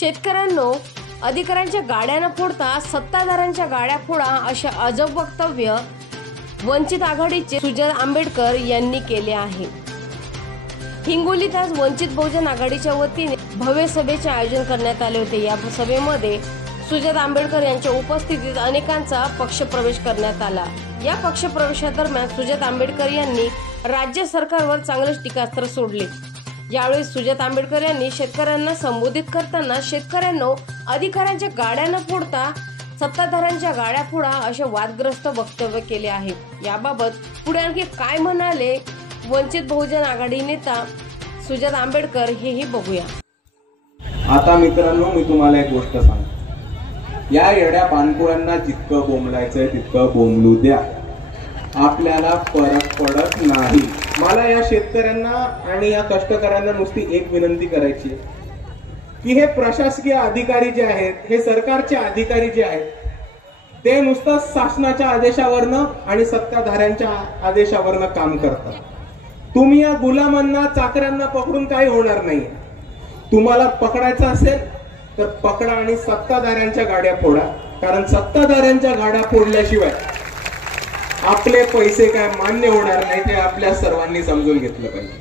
शेतकऱ्यांनो, अधिकाऱ्यांच्या गाड्या न फोडता सत्ताधाऱ्यांच्या गाड्या फोडा असे अजब वक्तव्य वंचित आघाडीचे सुजय आंबेडकर यांनी केले आहे। हिंगोलीत आज वंचित बहुजन आघाडीच्या वतीने भव्य सभेचे आयोजन करण्यात आले होते। या सभेमध्ये सुजय आंबेडकर यांच्या उपस्थितीत अनेकांचा पक्षप्रवेश करण्यात आला। या पक्षप्रवेशादरम्यान सुजय आंबेडकर यांनी राज्य सरकारवर चांगलेच टीकास्त्र सोडले। यावेळी सुजय आंबेडकर यांनी शेतकऱ्यांना संबोधित करताना शेतकऱ्यांनो, अधिकाऱ्यांच्या गाड्या न फोडता सत्ताधाऱ्यांच्या गाड्या फोडा असे वादग्रस्त वक्तव्य केले आहे। याबाबत पुढे आणखी काय म्हणाले वंचित बहुजन आघाडी नेता सुजय आंबेडकर हेही बघूया। आता मित्रांनो, मी तुम्हाला एक गोष्ट सांगतो, या येड्या पानकुळ्यांना जितकं बोंबलायचंय तितकं बोंबलू द्या, आपल्याला फरक पडत नाही। मला या शेतकऱ्यांना आणि या कष्टकऱ्यांना नुसती एक विनंती करायची आहे की हे प्रशासकीय अधिकारी जे आहेत, हे सरकारचे अधिकारी जे आहेत, ते नुसतं शासनाच्या आदेशावरनं आणि सत्ताधाऱ्यांच्या आदेशावरनं काम करतात। तुम्ही या गुलामांना, चाकऱ्यांना पकडून काही होणार नाही। तुम्हाला पकडायचं असेल तर पकडा आणि सत्ताधाऱ्यांच्या गाड्या फोडा, कारण सत्ताधाऱ्यांच्या गाड्या फोडल्याशिवाय आपले पैसे काय मान्य होणार नाही, हे आपल्या सर्वांनी समजून घेतलं पाहिजे।